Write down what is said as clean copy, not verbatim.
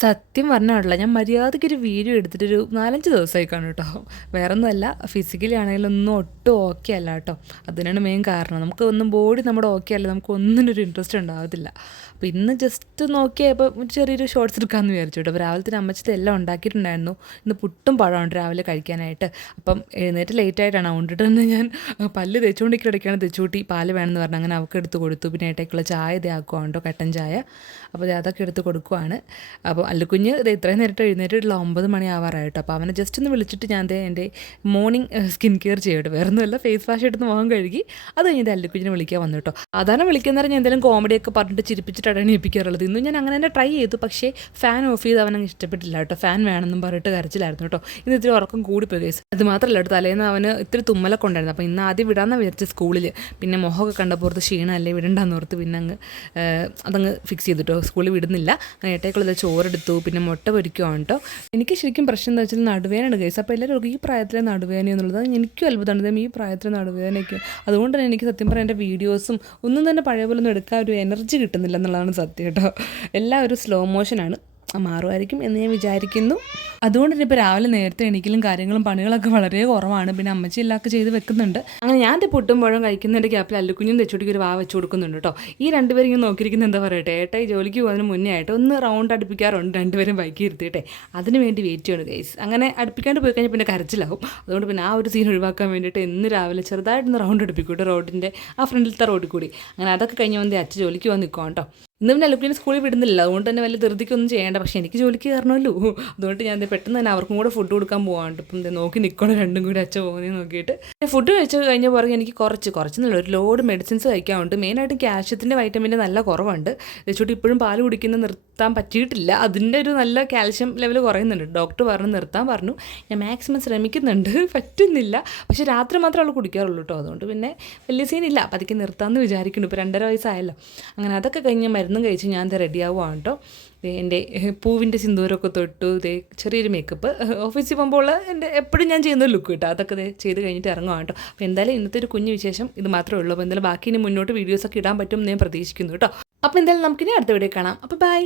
സത്യം പറഞ്ഞാൽ ഞാൻ മര്യാദയ്ക്കൊരു വീഡിയോ എടുത്തിട്ടൊരു 4, 5 ദിവസമായി കാണും കേട്ടോ. വേറൊന്നുമല്ല, ഫിസിക്കലി ആണെങ്കിലും ഒന്നും ഒട്ടും ഓക്കെ അല്ല കേട്ടോ. അതിനാണ് മെയിൻ കാരണം. നമുക്ക് ഒന്നും ബോഡി നമ്മുടെ ഓക്കെ അല്ല, നമുക്ക് ഒന്നിനൊരു ഇൻട്രസ്റ്റ് ഉണ്ടാകത്തില്ല. അപ്പോൾ ഇന്ന് ജസ്റ്റ് നോക്കിയപ്പോൾ ചെറിയൊരു ഷോർട്സ് എടുക്കാമെന്ന് വിചാരിച്ചു കേട്ടോ. അപ്പോൾ രാവിലത്തെ അമ്മച്ചത്തെ എല്ലാം ഉണ്ടാക്കിയിട്ടുണ്ടായിരുന്നു. ഇന്ന് പുട്ടും പഴമുണ്ട് രാവിലെ കഴിക്കാനായിട്ട്. അപ്പം എഴുന്നേറ്റ് ലേറ്റായിട്ടാണ്, അതുകൊണ്ടിട്ട് തന്നെ ഞാൻ പല്ല് തേച്ചുകൊണ്ടിരിക്കുകയാണ്. തെച്ചുകൂട്ടി പാല് വേണമെന്ന് പറഞ്ഞു, അങ്ങനെ അവൾക്ക് എടുത്ത് കൊടുത്തു. പിന്നെ ഏട്ടേക്കുള്ള ചായ ഇതാക്കുവാണ് കേട്ടോ, കട്ടൻ ചായ. അപ്പോൾ അതൊക്കെ എടുത്ത് കൊടുക്കുവാണ്. അപ്പോൾ അല്ലുക്കുഞ്ഞ് ഇത് ഇത്രയും നേരിട്ട് എഴുന്നേറ്റിട്ടുള്ള 9 മണി ആവാറായിട്ടോ. അപ്പോൾ അവനെ ജസ്റ്റ് ഒന്ന് വിളിച്ചിട്ട് ഞാൻ എൻ്റെ മോർണിംഗ് സ്കിൻ കെയർ ചെയ്യട്ടെ. വേറെ ഒന്നുമല്ല, ഫേസ് വാഷ് എടുത്ത് മുഖം കഴുകി അത് കഴിഞ്ഞ് അല്ലുക്കുഞ്ഞിനെ വിളിക്കാൻ വന്നു കേട്ടോ. സാധാരണ വിളിക്കുന്നേരം ഞാൻ എന്തെങ്കിലും കോമഡിയൊക്കെ പറഞ്ഞിട്ട് ചിരിപ്പിച്ചിട്ടാണ് എണീപ്പിക്കാറുള്ളത്. ഇന്നും ഞാൻ അങ്ങനെ തന്നെ ട്രൈ ചെയ്തു, പക്ഷേ ഫാൻ ഓഫ് ചെയ്ത് അവനങ്ങ് ഇഷ്ടപ്പെട്ടില്ല കേട്ടോ. ഫാൻ വേണമെന്നും പറഞ്ഞിട്ട് കരച്ചിലായിരുന്നു കേട്ടോ. ഇന്ന് ഇത്തിരി ഉറക്കം കൂടിപ്പോയി ഗൈസ്. അത് മാത്രമല്ല കേട്ടോ, തലേന്ന് അവന് ഇത്തിരി തുമ്മലൊക്കെ ഉണ്ടായിരുന്നു. അപ്പോൾ ഇന്ന് ആദ്യം വിടാമെന്ന് വിചാരിച്ച സ്കൂളിൽ, പിന്നെ മുഖമൊക്കെ കണ്ടപ്പോർത്ത് ക്ഷീണമല്ലേ വിടണ്ടെന്ന് ഓർത്ത് പിന്നെ അതങ്ങ് ഫിക്സ് ചെയ്തിട്ടോ. സ്കൂളിൽ വിടുന്നില്ല. അങ്ങനെ ഏട്ടേക്കുള്ളത് ചോറെടുത്തു, പിന്നെ മുട്ട പൊരിക്കുവാണ് കേട്ടോ. എനിക്ക് ശരിക്കും പ്രശ്നം എന്താ വെച്ചാൽ നടുവേദനയാണ് ഗൈസ്. അപ്പോൾ എല്ലാവരും ഈ പ്രായത്തിലെ നടുവേദന എന്നുള്ളത് എനിക്കും അത്ഭുതമാണ്. ഈ പ്രായത്തിലെ നടുവേദനയൊക്കെ അതുകൊണ്ട് തന്നെ എനിക്ക് സത്യം പറയാൻ എൻ്റെ വീഡിയോസും ഒന്നും തന്നെ പഴയ പോലെ ഒന്നും എടുക്കാൻ ഒരു എനർജി കിട്ടുന്നില്ല എന്നുള്ളതാണ് സത്യം കേട്ടോ. എല്ലാം ഒരു സ്ലോ മോഷനാണ്. മാറുമായിരിക്കും എന്ന് ഞാൻ വിചാരിക്കുന്നു. അതുകൊണ്ട് തന്നെ ഇപ്പോൾ രാവിലെ നേരത്തെ എണീക്കലും കാര്യങ്ങളും പണികളൊക്കെ വളരെ കുറവാണ്. പിന്നെ അമ്മച്ചി എല്ലാമൊക്കെ ചെയ്ത് വെക്കുന്നുണ്ട്. അങ്ങനെ ഞാൻ പുട്ടും പഴം കഴിക്കുന്നതിൻ്റെ ഗ്യാപ്പിൽ അല്ലുക്കുഞ്ഞും തെച്ചുടിക്ക് ഒരു വെച്ച് കൊടുക്കുന്നുണ്ട് കേട്ടോ. ഈ രണ്ടുപേരും ഇങ്ങനെ നോക്കിയിരിക്കുന്നത് എന്താ പറയട്ടെ, ഏട്ടായി ജോലിക്ക് പോകുന്നതിന് മുന്നേ ആയിട്ട് ഒന്ന് റൗണ്ട് അടുപ്പിക്കാറുണ്ട് രണ്ടുപേരും ബൈക്ക് ഇരുത്തിയിട്ടെ. അതിന് വേണ്ടി വെയിറ്റ് ചെയ്യണം ഗൈസ്. അങ്ങനെ അടുപ്പിക്കാണ്ട് പോയി കഴിഞ്ഞാൽ പിന്നെ കരച്ചിലാവും. അതുകൊണ്ട് പിന്നെ ആ ഒരു സീൻ ഒഴിവാക്കാൻ വേണ്ടിയിട്ട് എന്ന് രാവിലെ ചെറുതായിട്ടൊന്ന് റൗണ്ട് അടുപ്പിക്കൂട്ടോ, റോഡിൻ്റെ ആ ഫ്രണ്ടിലത്തെ റോഡിൽ കൂടി. അങ്ങനെ അതൊക്കെ കഴിഞ്ഞ് വന്ന് അച്ഛൻ ജോലിക്ക് വന്ന് നിൽക്കാം കേട്ടോ. ഇന്നും പിന്നെ അല്ലുക്കുഞ്ഞിനെ സ്കൂളിൽ വിടുന്നില്ല, അതുകൊണ്ട് തന്നെ വലിയ ധൃതിക്കൊന്നും ചെയ്യേണ്ട. പക്ഷേ എനിക്ക് ജോലിക്ക് കയറണമല്ലോ, അതുകൊണ്ട് ഞാൻ പെട്ടെന്ന് തന്നെ അവർക്കും കൂടെ ഫുഡ് കൊടുക്കാൻ പോകാണ്ട്. ഇപ്പം നോക്കി നിൽക്കണം രണ്ടും കൂടി അച്ഛൻ പോകുന്നതെന്ന് നോക്കിയിട്ട്. ഫുഡ് കഴിച്ച് കഴിഞ്ഞ പുറകെ എനിക്ക് കുറച്ചെന്നല്ല ഒരു ലോഡ് മെഡിസിൻസ് കഴിക്കാറുണ്ട്. മെയിനായിട്ട് കാൽഷ്യത്തിൻ്റെ വൈറ്റമിൻ്റെ നല്ല കുറവുണ്ട്. വെച്ചിട്ട് ഇപ്പോഴും പാല് കുടിക്കുന്നത് നിർത്താൻ പറ്റിയിട്ടില്ല. അതിൻ്റെ ഒരു നല്ല കാൽഷ്യം ലെവൽ കുറയുന്നുണ്ട്. ഡോക്ടർ പറഞ്ഞു നിർത്താൻ പറഞ്ഞു. ഞാൻ മാക്സിമം ശ്രമിക്കുന്നുണ്ട്, പറ്റുന്നില്ല. പക്ഷേ രാത്രി മാത്രമേ അവൾ കുടിക്കാറുള്ളൂ കേട്ടോ. അതുകൊണ്ട് പിന്നെ വലിയ സീനില്ല. അപ്പം അതൊക്കെ നിർത്താമെന്ന് വിചാരിക്കുന്നു. ഇപ്പോൾ 2.5 വയസ്സായല്ലോ. അങ്ങനെ അതൊക്കെ കഴിഞ്ഞ് മരുന്നും കഴിച്ച് ഞാൻ റെഡി ആവുകയാണ് കേട്ടോ. എൻ്റെ പൂവിൻ്റെ സിന്ദൂരമൊക്കെ തൊട്ടു, ചെറിയൊരു മേക്കപ്പ്. ഓഫീസിൽ പോകുമ്പോൾ എൻ്റെ എപ്പോഴും ഞാൻ ചെയ്യുന്ന ലുക്ക് കേട്ടോ. അതൊക്കെ ചെയ്ത് കഴിഞ്ഞിട്ട് ഇറങ്ങുകയാണ് കേട്ടോ. അപ്പോൾ എന്തായാലും ഇന്നത്തെ ഒരു കുഞ്ഞു വിശേഷം ഇത് മാത്രമേ ഉള്ളൂ. അപ്പോൾ എന്തായാലും ബാക്കി ഇനി മുന്നോട്ട് വീഡിയോസൊക്കെ ഇടാൻ പറ്റും എന്ന് ഞാൻ പ്രതീക്ഷിക്കുന്നു കേട്ടോ. അപ്പോൾ എന്തായാലും നമുക്കിനി അടുത്ത വീഡിയോ കാണാം. അപ്പോൾ ബൈ.